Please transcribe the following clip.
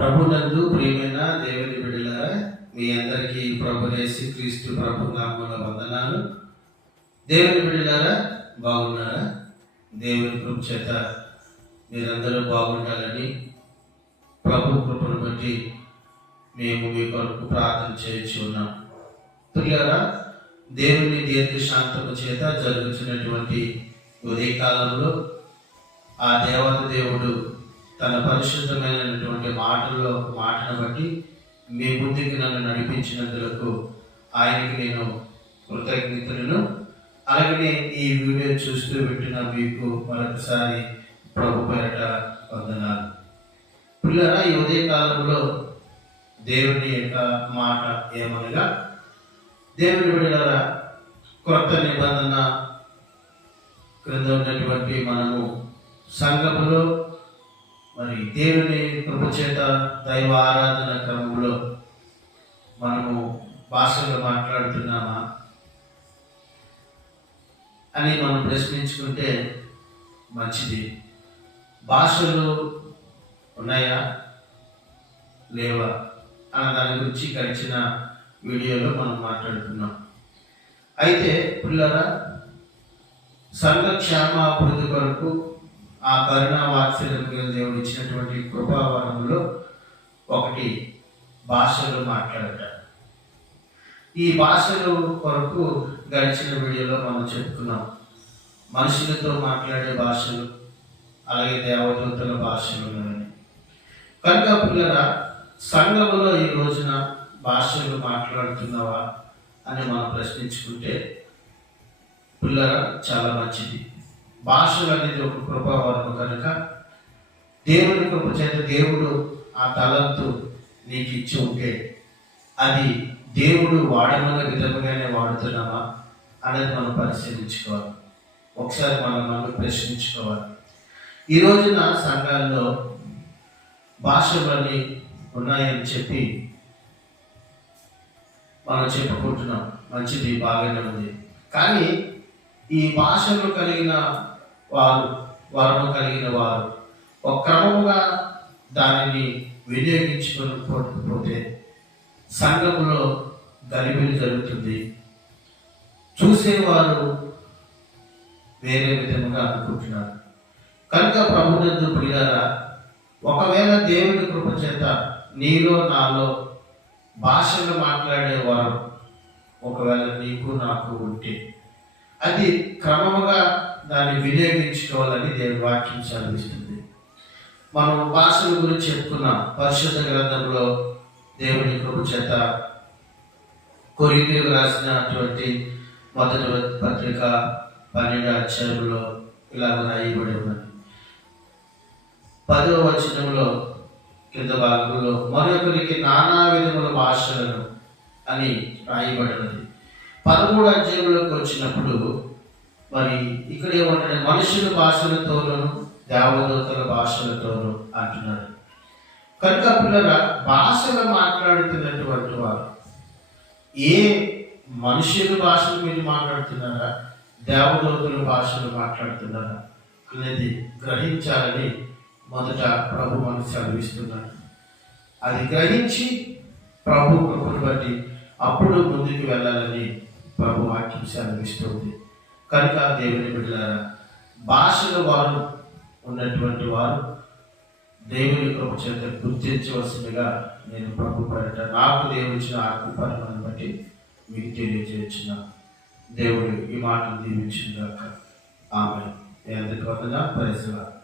ప్రభునందు ప్రియమైన దేవుని బిడ్డలారా, మీ అందరికీ ప్రభు యేసుక్రీస్తు ప్రభు నామములో వందనాలు. దేవుని బిడ్డలారా, బాగున్నారా? దేవుని కృప చేత మీరందరూ బాగుండాలని ప్రభు కృపను బట్టి మేము మీ కొరకు ప్రార్థన చేయొచ్చు ఉన్నాం. ప్రియులారా, దేవుని దీర్ఘశాంతము చేత జరుగుతున్నటువంటి ఉదయకాలంలో ఆ దేవత దేవుడు తన పరిశుద్ధమైనటువంటి మాటల్లో మాటను బట్టి మీ ముందుకు నన్ను నడిపించినందుకు ఆయనకి నేను కృతజ్ఞతలను. అలాగే ఈ వీడియో చూస్తూ వింటున్న మీకు మరొకసారి ప్రభు పేరట వందనాలు. పిల్లరా, ఈ ఉదయకాలంలో దేవుని యొక్క మాట ఏమనగా, దేవుని బిడ్డలారా, క్రొత్త నిబంధన క్రింద ఉన్నటువంటి మనము సంఘములో మరి దేవుని కృప చేత దైవ ఆరాధన క్రమంలో మనము భాషలో మాట్లాడుతున్నామా అని మనం ప్రశ్నించుకుంటే మంచిది. భాషలు ఉన్నాయా లేవా అన్న దాని గురించి గడిచిన వీడియోలో మనం మాట్లాడుతున్నాం. అయితే పిల్లరా, సంఘ క్షేమ అభివృద్ధి కొరకు ఆ కరుణా వాత్సల్యం దేవుడు ఇచ్చినటువంటి కృపావరంలో ఒకటి భాషలు మాట్లాడట. ఈ భాషలు కొరకు గడిచిన వీడియోలో మనం చెప్పుకున్నాం. మనుషులతో మాట్లాడే భాషలు, అలాగే దేవదూతల భాషలు ఉన్నాయని. కనుక పిల్లరా, సంఘములో ఈ రోజున భాషలు మాట్లాడుతున్నావా అని మనం ప్రశ్నించుకుంటే పిల్లరా, చాలా మంచిది. భాషలు అనేది ఒక కృపావరము కనుక దేవుని కృప చేత దేవుడు ఆ తలంతు నీకు ఇచ్చి ఉంటే అది దేవుడు వాడమన్న విధముగానే వాడుతున్నామా అనేది మనం పరిశీలించుకోవాలి. ఒకసారి మనం ప్రశ్నించుకోవాలి. ఈ రోజున సంఘాల్లో భాషలన్నీ ఉన్నాయని చెప్పి మనం చెప్పుకుంటున్నాం. మంచిది, బాగానే ఉంది. కానీ ఈ భాషలు కలిగిన వారు, వరము కలిగిన వారు ఒక క్రమముగా దానిని వినియోగించుకోకపోతే సంఘములో గలిబిలి జరుగుతుంది. చూసేవారు వేరే విధముగా అనుకుంటున్నారు. కనుక ప్రభునందు ప్రియులారా, ఒకవేళ దేవుని కృప చేత నీలో నాలో భాషలు మాట్లాడే వారు ఒకవేళ నీకు నాకు ఉంటే అది క్రమముగా దాన్ని వినియోగించుకోవాలని దేవుని వాక్యం చదివిస్తుంది. మనం భాషల గురించి చెప్పుకున్నాం. పరిశుద్ధ గ్రంథంలో దేవుని కృప చేత కొరింథీయులకు రాసినటువంటి మొదటి పత్రిక 12వ అధ్యాయంలో ఇలా రాయబడి ఉన్నది. 10వ వచనంలో కింద భాగంలో మరొకరికి నానా విధముల భాషలను అని రాయబడినది. 13వ అధ్యాయంలోకి వచ్చినప్పుడు మరి ఇక్కడ ఏమంటే మనుషుల భాషలతోనూ దేవదూతల భాషలతోనూ అంటున్నాడు. కనుక పిల్లరా, భాషలు మాట్లాడుతున్నటువంటి వారు ఏ మనుషుల భాషలు మీరు మాట్లాడుతున్నారా, దేవదూతల భాషలు మాట్లాడుతున్నారా అనేది గ్రహించాలని మొదట ప్రభు మనకు చదివిస్తున్నాడు. అది గ్రహించి ప్రభు కృపను బట్టి అప్పుడు ముందుకు వెళ్ళాలని ప్రభు వాక్యం చదివిస్తుంది. కనుక దేవుని బిడ్డలారా, భాషల వారు ఉన్నటువంటి వారు దేవుని కృప చేత గుర్తించవలసిందిగా నేను ప్రభు పేరట నాకు దేవుడు ఇచ్చిన ఆత్మపరిమాణం బట్టి మీకు తెలియజేసిన దేవుడు ఈ మాటను దీవించిందాక. ఆమె అందరికీ వందనాలు. Praise the lord.